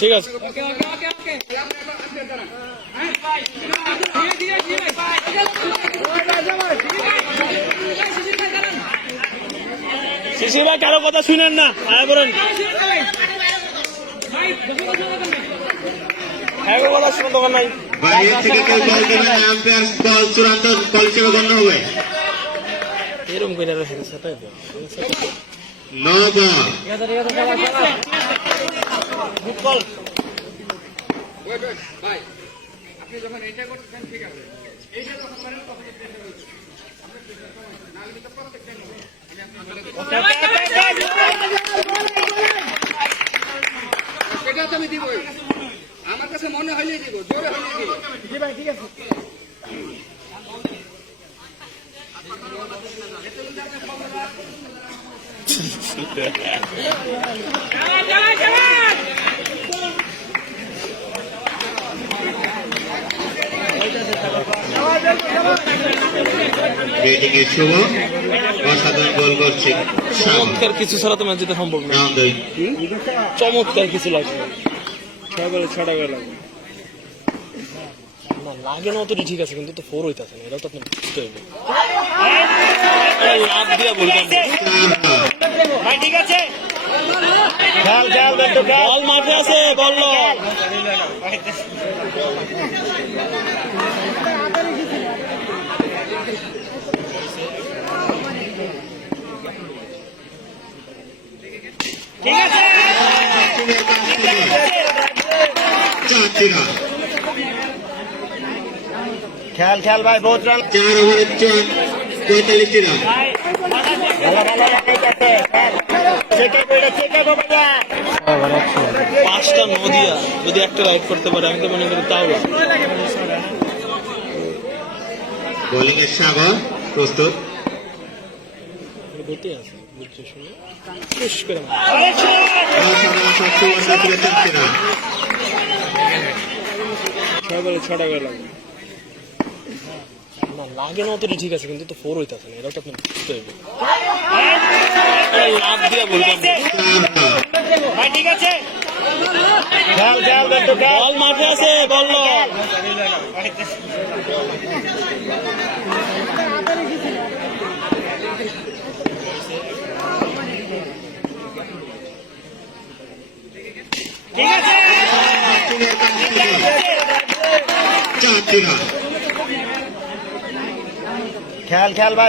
ঠিক আছে। শিশির ভাই কারো কথা শুনেন না, আয় বলেন কথা শুনে দোকান নাই। এরকম করে সেটাই ভাই আপনি যখন এটা করতেছেন ঠিক আছে, এইটা যখন করেন তখন সেটা তো আমি দিবই, আমার কাছে মনে হইলেই দিব, জোরে হইলেই দিব। জি ভাই ঠিক আছে। চমৎকার কিছু ছাড়া তো ম্যাচ যেতে সম্ভব না। চমৎকার কিছু লাগবে, ছটা করে লাগবে না, লাগে না অতটি ঠিক আছে, কিন্তু তো ফোর হইতেছে না, এটাও তো আপনি বুঝতে হবে। লাভ দিয়া বলতাম ঠিক আছে, বল মাঠে আছে, বলল ঠিক আছে। খেল ভাই, বহুত রান, 4 ওভারে 45 রান। পাঁচটা নদিয়া যদি একটা রাইড করতে পারে, আমি তো মনে করি তাও বোলিং এর সাগর প্রস্তুত। গতি আছে, বুঝতে শুনে শেষ করে ছটা করে লাগবে না, লাগে না অতটি ঠিক আছে, কিন্তু তো ফোর হইতেছে না, এটাও তো আপনি বুঝতে হবে। লাভ দিয়া বলতাম ঠিক আছে, বল মাঠে আছে, বলল ঠিক আছে। খেল ভাই।